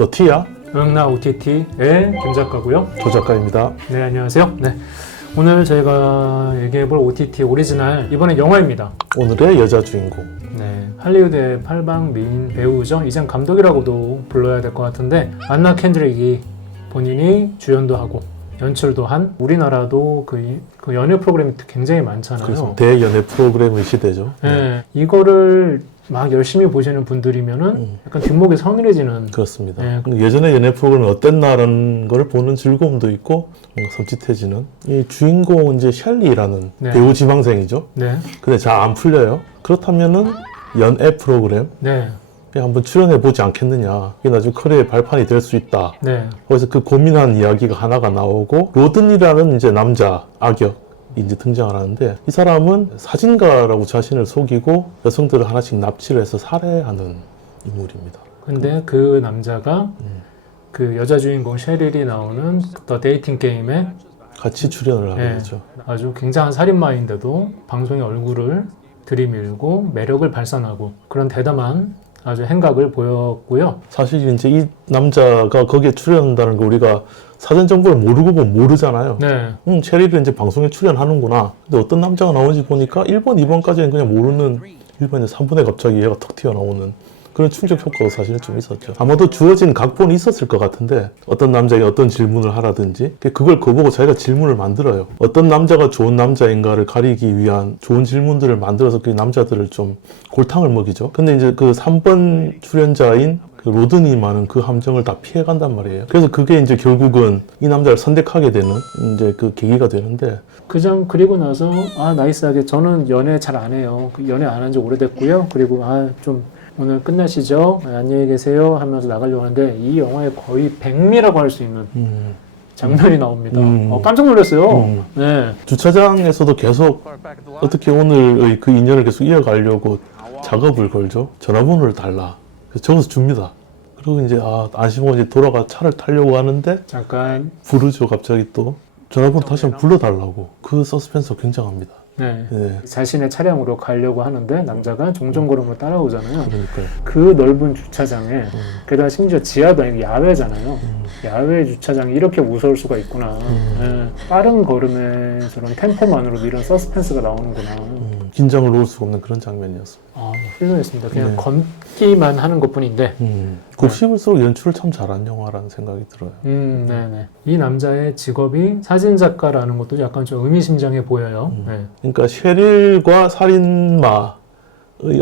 너 티야? 응나 OTT의 김 작가고요. 조 작가입니다. 네, 안녕하세요. 네, 오늘 저희가 얘기해볼 OTT 오리지널, 이번엔 영화입니다. 오늘의 여자 주인공. 네, 할리우드의 팔방 미인 배우죠. 이젠 감독이라고도 불러야 될 것 같은데, 안나 켄드릭이 본인이 주연도 하고 연출도 한, 우리나라도 그 연애 프로그램이 굉장히 많잖아요. 그래서 대연애 프로그램의 시대죠. 네, 이거를 막 열심히 보시는 분들이면은 약간 뒷목이 서늘해지는. 그렇습니다. 네. 예전에 연애 프로그램이 어땠나라는 걸 보는 즐거움도 있고 뭔가 섬찟해지는. 이 주인공은 이제 셸리라는 네. 배우 지망생이죠. 네, 근데 잘 안 풀려요. 그렇다면은 연애 프로그램 네, 한번 출연해 보지 않겠느냐. 이게 나중에 커리어의 발판이 될 수 있다. 네. 그래서 그 고민한 이야기가 하나가 나오고, 로든이라는 이제 남자 악역 이제 등장을 하는데, 이 사람은 사진가라고 자신을 속이고 여성들을 하나씩 납치를 해서 살해하는 인물입니다. 근데 그 남자가 그 여자 주인공 셰릴이 나오는 더 데이팅 게임에 같이 출연을 하게 네, 되죠. 아주 굉장한 살인마인데도 방송에 얼굴을 들이밀고 매력을 발산하고 그런 대담한 아주 행각을 보였고요. 사실 이제 이 남자가 거기에 출연한다는 거 우리가 사전 정보를 모르고 보면 모르잖아요. 네, 체리를 이제 방송에 출연하는구나. 근데 어떤 남자가 나오는지 보니까 1번, 2번까지는 그냥 모르는, 1번에 3번에 갑자기 얘가 턱 튀어나오는 그런 충격 효과가 사실 좀 있었죠. 아마도 주어진 각본이 있었을 것 같은데, 어떤 남자에게 어떤 질문을 하라든지 그걸 거보고 자기가 질문을 만들어요. 어떤 남자가 좋은 남자인가를 가리기 위한 좋은 질문들을 만들어서 그 남자들을 좀 골탕을 먹이죠. 근데 이제 그 3번 출연자인 그 로드니 많은 그 함정을 다 피해간단 말이에요. 그래서 그게 이제 결국은 이 남자를 선택하게 되는 이제 그 계기가 되는데, 그리고 나서 나이스하게 저는 연애 잘 안 해요. 연애 안 한 지 오래됐고요. 그리고 좀 오늘 끝나시죠? 안녕히 계세요 하면서 나가려고 하는데, 이 영화에 거의 백미라고 할 수 있는 장면이 나옵니다. 깜짝 놀랐어요. 네. 주차장에서도 계속 어떻게 오늘의 그 인연을 계속 이어가려고 작업을 걸죠. 전화번호를 달라. 그래서 적어서 줍니다. 그리고 이제 안심하고 이제 돌아가 차를 타려고 하는데 잠깐. 부르죠. 갑자기 또 전화번호 다시 한번 불러달라고. 그 서스펜스가 굉장합니다. 네. 네. 자신의 차량으로 가려고 하는데 남자가 종종 걸음을 따라오잖아요. 그러니까요. 그 넓은 주차장에, 게다가 심지어 지하도 아니고 야외잖아요. 야외 주차장이 이렇게 무서울 수가 있구나. 네. 빠른 걸음에 저런 템포만으로도 이런 서스펜스가 나오는구나. 긴장을 놓을 수가 없는 그런 장면이었습니다. 훌륭했습니다. 그냥 네. 걷기만 하는 것뿐인데. 곱씹을수록 연출을 참 잘한 영화라는 생각이 들어요. 네네. 이 남자의 직업이 사진작가라는 것도 약간 좀 의미심장해 보여요. 네. 그러니까 셰릴과 살인마의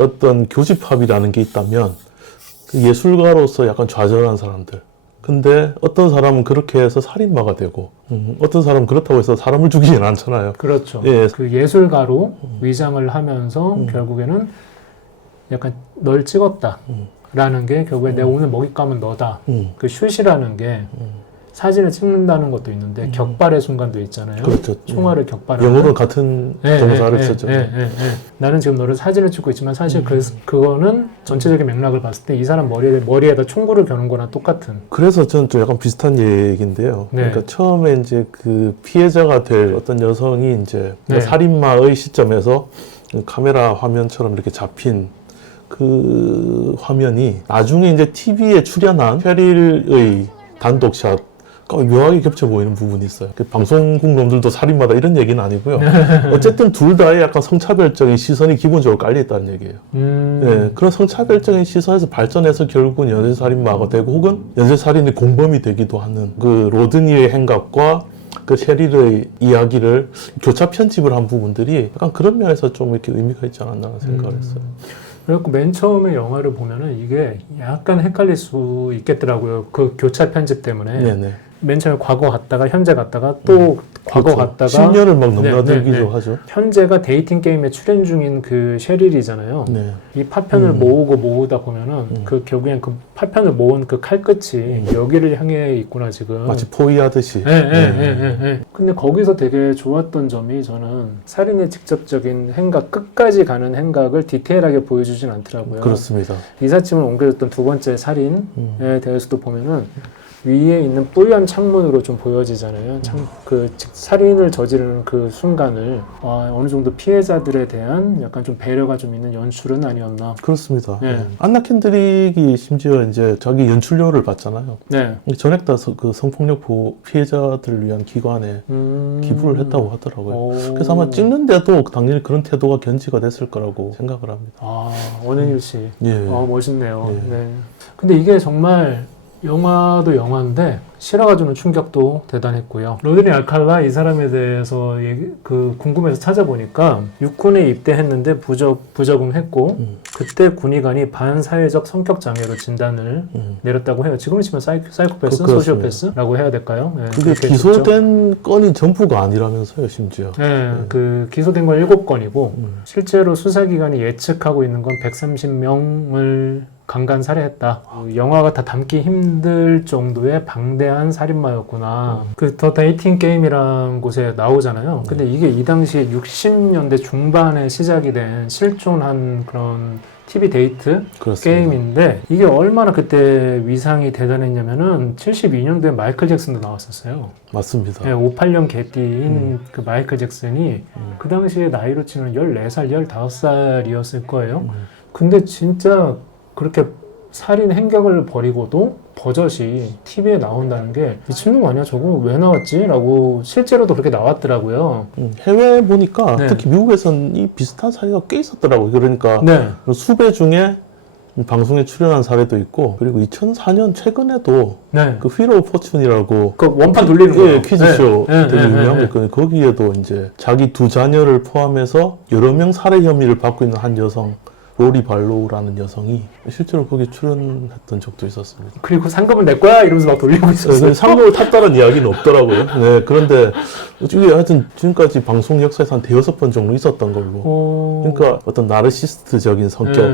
어떤 교집합이라는 게 있다면, 그 예술가로서 약간 좌절한 사람들. 근데 어떤 사람은 그렇게 해서 살인마가 되고, 어떤 사람은 그렇다고 해서 사람을 죽이진 않잖아요. 그렇죠. 예. 그 예술가로 위장을 하면서 결국에는 약간 널 찍었다 라는 게 결국에 내 오늘 먹잇감은 너다. 그 슛이라는 게 사진을 찍는다는 것도 있는데 격발의 순간도 있잖아요. 그렇죠. 총알을 격발하는. 영어로 같은 동사를 쓰죠. 나는 지금 너를 사진을 찍고 있지만 사실 그거는 전체적인 맥락을 봤을 때 이 사람 머리에다 총구를 겨눈 거나 똑같은. 그래서 저는 좀 약간 비슷한 얘기인데요. 네. 그러니까 처음에 이제 그 피해자가 될 어떤 여성이 이제 네. 살인마의 시점에서 카메라 화면처럼 이렇게 잡힌 그 화면이 나중에 이제 TV에 출연한 셰릴의 단독샷 묘하게 겹쳐 보이는 부분이 있어요. 방송국 놈들도 살인마다 이런 얘기는 아니고요. 어쨌든 둘 다의 약간 성차별적인 시선이 기본적으로 깔려 있다는 얘기예요. 네, 그런 성차별적인 시선에서 발전해서 결국은 연쇄살인마가 되고, 혹은 연쇄살인의 공범이 되기도 하는 그 로드니의 행각과 그 셰릴의 이야기를 교차 편집을 한 부분들이 약간 그런 면에서 좀 이렇게 의미가 있지 않았나 생각을 했어요. 그래갖고 맨 처음에 영화를 보면은 이게 약간 헷갈릴 수 있겠더라고요. 그 교차 편집 때문에. 네네. 맨 처음에 과거 갔다가 현재 갔다가 또 과거 그렇죠. 갔다가 10년을 막 넘나들기도 하죠. 현재가 데이팅 게임에 출연 중인 그 셰릴이잖아요. 네. 이 파편을 모으다 보면은 그 결국엔 그 파편을 모은 그 칼끝이 여기를 향해 있구나 지금. 마치 포위하듯이. 근데 거기서 되게 좋았던 점이, 저는 살인의 직접적인 행각, 끝까지 가는 행각을 디테일하게 보여주진 않더라고요. 그렇습니다. 이삿짐을 옮겨줬던 두 번째 살인에 대해서도 보면은 위에 있는 뽀얀 창문으로 좀 보여지잖아요. 살인을 저지르는 그 순간을 어느 정도 피해자들에 대한 약간 좀 배려가 좀 있는 연출은 아니었나. 그렇습니다. 네. 안나 캔드릭이 심지어 이제 자기 연출료를 받잖아요. 네. 전액 다 그 성폭력 보호 피해자들을 위한 기관에 기부를 했다고 하더라고요. 오. 그래서 아마 찍는데도 당연히 그런 태도가 견지가 됐을 거라고 생각을 합니다. 원행일 씨. 예. 멋있네요. 예. 네. 근데 이게 정말 영화도 영화인데 실화가 주는 충격도 대단했고요. 로드니 알칼라 이 사람에 대해서 궁금해서 찾아보니까 육군에 입대했는데 부적응했고 그때 군의관이 반사회적 성격 장애로 진단을 내렸다고 해요. 지금 치면 사이코패스, 소시오패스라고 해야 될까요? 네, 그게 기소된 건이 전부가 아니라면서요, 심지어. 네, 그 기소된 건 7건이고 실제로 수사기관이 예측하고 있는 건 130명을 강간 살해했다. 영화가 다 담기 힘들 정도의 방대한 살인마였구나. 그 더 데이팅 게임이라는 곳에 나오잖아요. 근데 이게 이 당시에 60년대 중반에 시작이 된 실존한 그런 TV 데이트 그렇습니다. 게임인데 이게 얼마나 그때 위상이 대단했냐면은 72년도에 마이클 잭슨도 나왔었어요. 맞습니다. 네, 58년 개띠인 그 마이클 잭슨이 그 당시에 나이로 치면 14살, 15살이었을 거예요. 근데 진짜 그렇게 살인 행각을 벌이고도 버젓이 TV에 나온다는 게 미친놈 아니야? 저거 왜 나왔지? 라고 실제로도 그렇게 나왔더라고요. 해외 보니까 네. 특히 미국에서는 이 비슷한 사례가 꽤 있었더라고요. 그러니까 네. 수배 중에 방송에 출연한 사례도 있고 그리고 2004년 최근에도 네. 그 휠 오브 포춘이라고 그 원판 돌리는 거예요. 퀴즈쇼 네. 되게 네. 유명한 네. 게 있거든요. 거기에도 이제 자기 2자녀를 포함해서 여러 명 살해 혐의를 받고 있는 한 여성 로리 발로우라는 여성이 실제로 거기 출연했던 적도 있었습니다. 그리고 상금은 내 거야? 이러면서 막 돌리고 있었어요. 상금을 탔다는 이야기는 없더라고요. 네, 그런데 이게 하여튼 지금까지 방송 역사에서 한 5-6번 정도 있었던 걸로. 그러니까 어떤 나르시스트적인 성격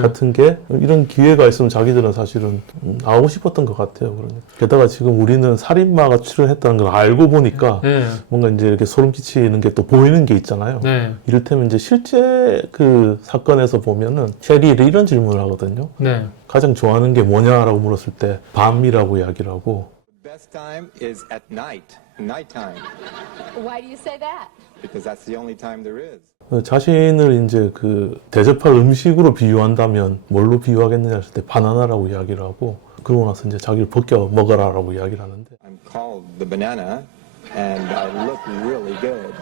같은 게 이런 기회가 있으면 자기들은 사실은 나오고 싶었던 것 같아요. 그러니까. 게다가 지금 우리는 살인마가 출연했다는 걸 알고 보니까 네. 뭔가 이제 이렇게 소름 끼치는 게 또 보이는 게 있잖아요. 네. 이를테면 이제 실제 그 사건에서 보면은 셰리를 이런 질문을 하거든요. 네. 가장 좋아하는 게 뭐냐라고 물었을 때 밤이라고 이야기를 하고 Best time is at night, nighttime, Why do you say that? because that's the only time there is. 자신을 이제 그 대접할 음식으로 비유한다면 뭘로 비유하겠느냐 했을 때 바나나라고 이야기를 하고 그러고 나서 이제 자기를 벗겨 먹어라라고 이야기를 하는데 I'm called the banana, and I look really good.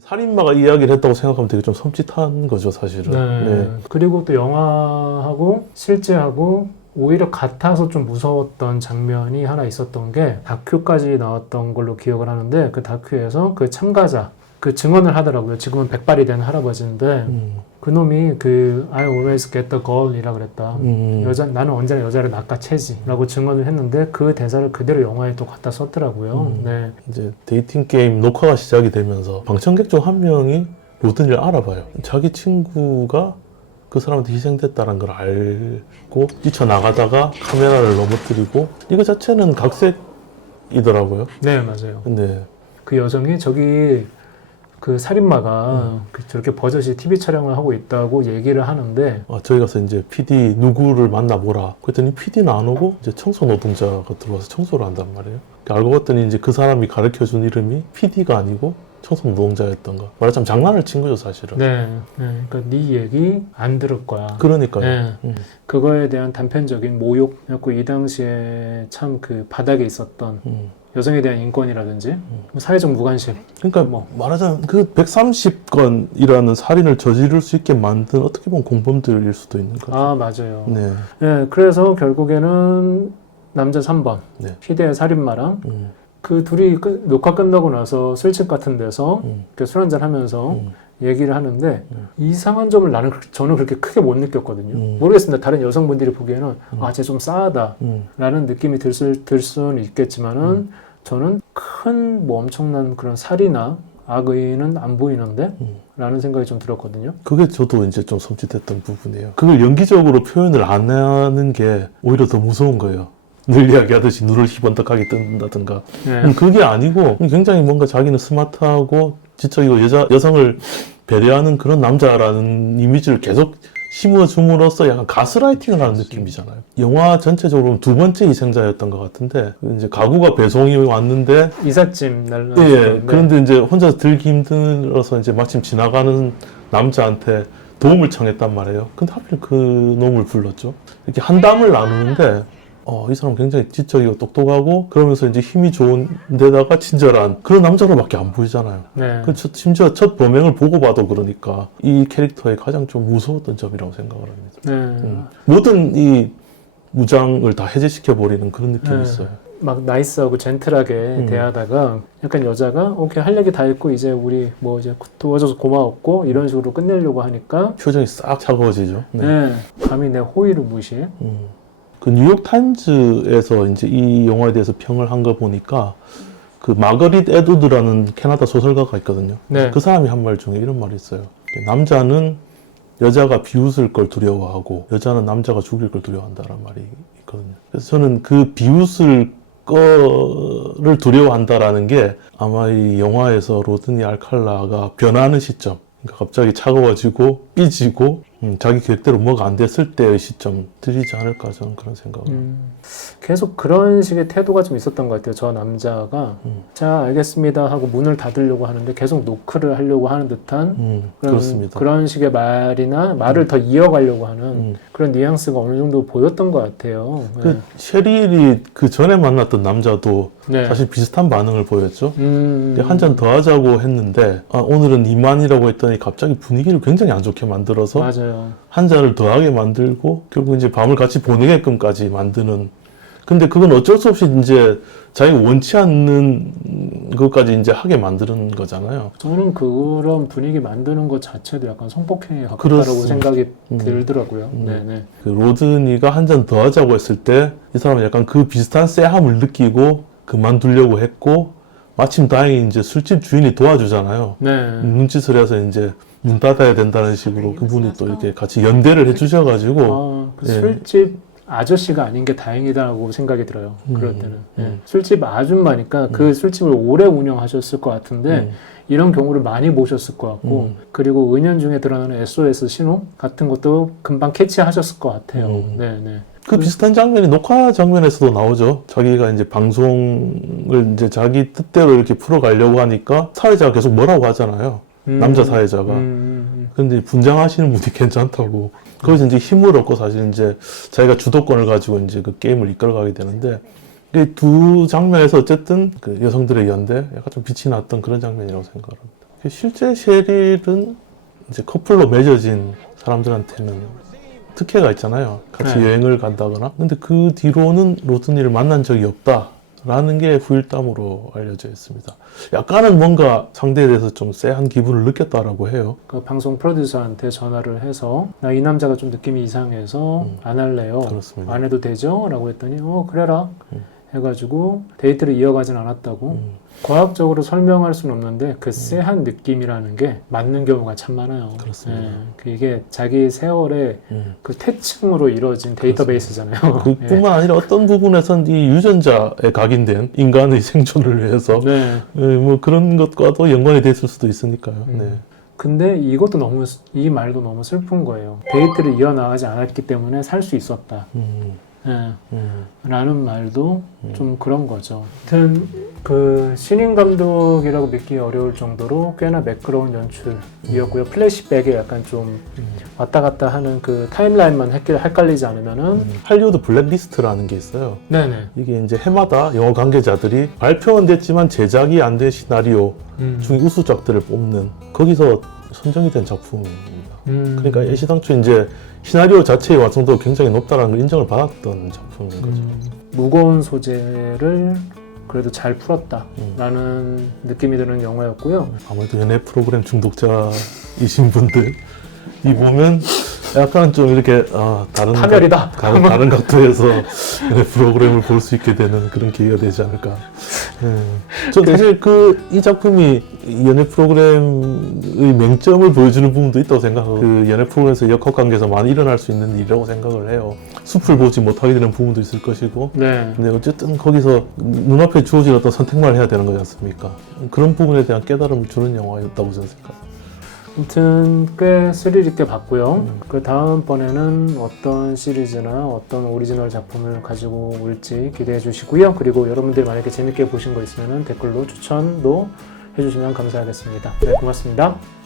살인마가 이야기를 했다고 생각하면 되게 좀 섬찟한 거죠, 사실은. 네. 그리고 또 영화하고 실제하고 오히려 같아서 좀 무서웠던 장면이 하나 있었던 게 다큐까지 나왔던 걸로 기억을 하는데 그 다큐에서 그 참가자 그 증언을 하더라고요. 지금은 백발이 된 할아버지인데 그놈이 I always get the girl이라 그랬다. 나는 언제나 여자를 낚아채지라고 증언을 했는데 그 대사를 그대로 영화에 또 갖다 썼더라고요. 네. 이제 데이팅 게임 녹화가 시작이 되면서 방청객 중 한 명이 로든을 알아봐요. 자기 친구가 그 사람한테 희생됐다는 걸 알고 뛰쳐나가다가 카메라를 넘어뜨리고 이거 자체는 각색이더라고요. 네, 맞아요. 근데 그 여성이 저기 그 살인마가 저렇게 버젓이 TV 촬영을 하고 있다고 얘기를 하는데 저희 가서 이제 PD 누구를 만나보라. 그랬더니 PD는 안 오고 이제 청소 노동자가 들어와서 청소를 한단 말이에요. 알고 봤더니 이제 그 사람이 가르쳐준 이름이 PD가 아니고 청소 노동자였던 거. 말하자면 장난을 친 거죠, 사실은. 네. 그러니까 네 얘기 안 들을 거야. 그러니까요. 네. 그거에 대한 단편적인 모욕이었고 이 당시에 참 그 바닥에 있었던 여성에 대한 인권이라든지 사회적 무관심. 그러니까 말하자면 그 130건이라는 살인을 저지를 수 있게 만든 어떻게 보면 공범들일 수도 있는 거죠. 맞아요. 네. 네, 그래서 결국에는 남자 3번 네. 피대의 살인마랑 그 둘이 녹화 끝나고 나서 술집 같은 데서 술 한잔 하면서 얘기를 하는데 이상한 점을 저는 그렇게 크게 못 느꼈거든요. 모르겠습니다. 다른 여성분들이 보기에는 쟤 좀 싸하다 라는 느낌이 들 수는 있겠지만은 저는 큰 엄청난 그런 살이나 악의는 안 보이는데 라는 생각이 좀 들었거든요. 그게 저도 이제 좀 섬찟했던 부분이에요. 그걸 연기적으로 표현을 안 하는 게 오히려 더 무서운 거예요. 늘 이야기하듯이 눈을 희번덕하게 뜬다든가 네. 그게 아니고 굉장히 뭔가 자기는 스마트하고 지적이고 여성을 배려하는 그런 남자라는 이미지를 계속 심어줌으로써 약간 가스라이팅을 하는 느낌이잖아요. 영화 전체적으로 두 번째 희생자였던 것 같은데 이제 가구가 배송이 왔는데 이삿짐 날라. 예, 그런데 이제 혼자 들기 힘들어서 이제 마침 지나가는 남자한테 도움을 청했단 말이에요. 근데 하필 그 놈을 불렀죠. 이렇게 한담을 나누는데 이 사람 굉장히 지적이고 똑똑하고 그러면서 이제 힘이 좋은 데다가 친절한 그런 남자로밖에 안 보이잖아요. 네. 심지어 첫 범행을 보고 봐도 그러니까 이 캐릭터의 가장 좀 무서웠던 점이라고 생각을 합니다. 네. 모든 이 무장을 다 해제시켜 버리는 그런 느낌이 네. 있어요. 막 나이스하고 젠틀하게 대하다가 약간 여자가 오케이 할 얘기 다 했고 이제 우리 뭐 이제 도와줘서 고마웠고 이런 식으로 끝내려고 하니까 표정이 싹 차가워지죠. 네. 네. 감히 내 호의를 무시해. 그 뉴욕 타임즈에서 이제 이 영화에 대해서 평을 한 거 보니까 그 마거릿 에드워드라는 캐나다 소설가가 있거든요. 네. 그 사람이 한 말 중에 이런 말이 있어요. 남자는 여자가 비웃을 걸 두려워하고 여자는 남자가 죽일 걸 두려워한다라는 말이 있거든요. 그래서 저는 그 비웃을 거를 두려워한다라는 게 아마 이 영화에서 로드니 알칼라가 변하는 시점, 그러니까 갑자기 차가워지고 삐지고 자기 계획대로 뭐가 안 됐을 때의 시점 들이지 않을까 저는 그런 생각을 합니다. 계속 그런 식의 태도가 좀 있었던 것 같아요. 저 남자가 자 알겠습니다 하고 문을 닫으려고 하는데 계속 노크를 하려고 하는 듯한 그렇습니다. 그런 식의 말이나 말을 더 이어가려고 하는 그런 뉘앙스가 어느 정도 보였던 것 같아요. 네. 그 셰릴이 그 전에 만났던 남자도 네. 사실 비슷한 반응을 보였죠. 음. 한 잔 더 하자고 했는데 오늘은 이만이라고 했더니 갑자기 분위기를 굉장히 안 좋게 만들어서 맞아요. 한 잔을 더 하게 만들고 결국 이제 밤을 같이 보내게끔까지 만드는. 근데 그건 어쩔 수 없이 이제 자기가 원치 않는 것까지 이제 하게 만드는 거잖아요. 저는 그런 분위기 만드는 것 자체도 약간 성폭행에 가깝다고 그렇습니다. 생각이 들더라고요. 네네. 그 로드니가 한 잔 더 하자고 했을 때 이 사람은 약간 그 비슷한 쎄함을 느끼고 그만두려고 했고 마침 다행히 이제 술집 주인이 도와주잖아요. 네. 눈짓을 해서 이제 문 닫아야 된다는 식으로 그분이 또 이렇게 같이 연대를 해주셔가지고 그 예. 술집 아저씨가 아닌 게 다행이다라고 생각이 들어요. 그럴 때는. 예. 술집 아줌마니까 그 술집을 오래 운영하셨을 것 같은데 이런 경우를 많이 보셨을 것 같고 그리고 은연중에 드러나는 SOS 신호 같은 것도 금방 캐치하셨을 것 같아요. 네네. 그 비슷한 장면이 녹화 장면에서도 나오죠. 자기가 이제 방송을 이제 자기 뜻대로 이렇게 풀어가려고 하니까 사회자가 계속 뭐라고 하잖아요. 남자 사회자가. 근데 분장하시는 분이 괜찮다고. 거기서 이제 힘을 얻고 사실 이제 자기가 주도권을 가지고 이제 그 게임을 이끌어가게 되는데 이 두 장면에서 어쨌든 그 여성들의 연대 약간 좀 빛이 났던 그런 장면이라고 생각합니다. 실제 셰릴은 이제 커플로 맺어진 사람들한테는 특혜가 있잖아요. 같이 네. 여행을 간다거나. 근데 그 뒤로는 로드니를 만난 적이 없다라는 게 후일담으로 알려져 있습니다. 약간은 뭔가 상대에 대해서 좀 쎄한 기분을 느꼈다라고 해요. 그 방송 프로듀서한테 전화를 해서 나 이 남자가 좀 느낌이 이상해서 안 할래요. 그렇습니다. 안 해도 되죠? 라고 했더니 그래라 해가지고 데이트를 이어가진 않았다고. 과학적으로 설명할 수는 없는데 그 쎄한 느낌이라는 게 맞는 경우가 참 많아요. 그렇습니다. 이게 자기 세월의 그 퇴층으로 이루어진 데이터베이스잖아요. 그뿐만 아니라 어떤 부분에선 이 유전자에 각인된 인간의 생존을 위해서 네. 뭐 그런 것과도 연관이 돼 있을 수도 있으니까요. 네. 근데 이것도 너무 이 말도 너무 슬픈 거예요. 데이트를 이어나가지 않았기 때문에 살 수 있었다. 네. 라는 말도 좀 그런 거죠. 하여튼 그 신인 감독이라고 믿기 어려울 정도로 꽤나 매끄러운 연출이었고요. 플래시백에 약간 좀 왔다 갔다 하는 그 타임라인만 헷갈리지 않으면은 할리우드 블랙리스트라는 게 있어요. 네네. 이게 이제 해마다 영화 관계자들이 발표는 됐지만 제작이 안 된 시나리오 중에 우수작들을 뽑는 거기서 선정이 된 작품입니다. 그러니까 애시당초 이제 시나리오 자체의 완성도가 굉장히 높다는 걸 인정을 받았던 작품인 거죠. 무거운 소재를 그래도 잘 풀었다라는 느낌이 드는 영화였고요. 아무래도 연애 프로그램 중독자이신 분들 이 보면 약간 좀 이렇게 다른 파멸이다. 다른 각도에서 연애 프로그램을 볼 수 있게 되는 그런 기회가 되지 않을까 전 사실 이 작품이 연애 프로그램의 맹점을 보여주는 부분도 있다고 생각하고 그 연애 프로그램에서 역학 관계에서 많이 일어날 수 있는 일이라고 생각을 해요. 숲을 보지 못하게 되는 부분도 있을 것이고 네. 근데 어쨌든 거기서 눈앞에 주어진 어떤 선택만 해야 되는 거지 않습니까? 그런 부분에 대한 깨달음을 주는 영화였다고 저는 생각합니다. 아무튼 꽤 스릴 있게 봤고요. 그 다음번에는 어떤 시리즈나 어떤 오리지널 작품을 가지고 올지 기대해 주시고요. 그리고 여러분들이 만약에 재밌게 보신 거 있으면 댓글로 추천도 해주시면 감사하겠습니다. 네, 고맙습니다.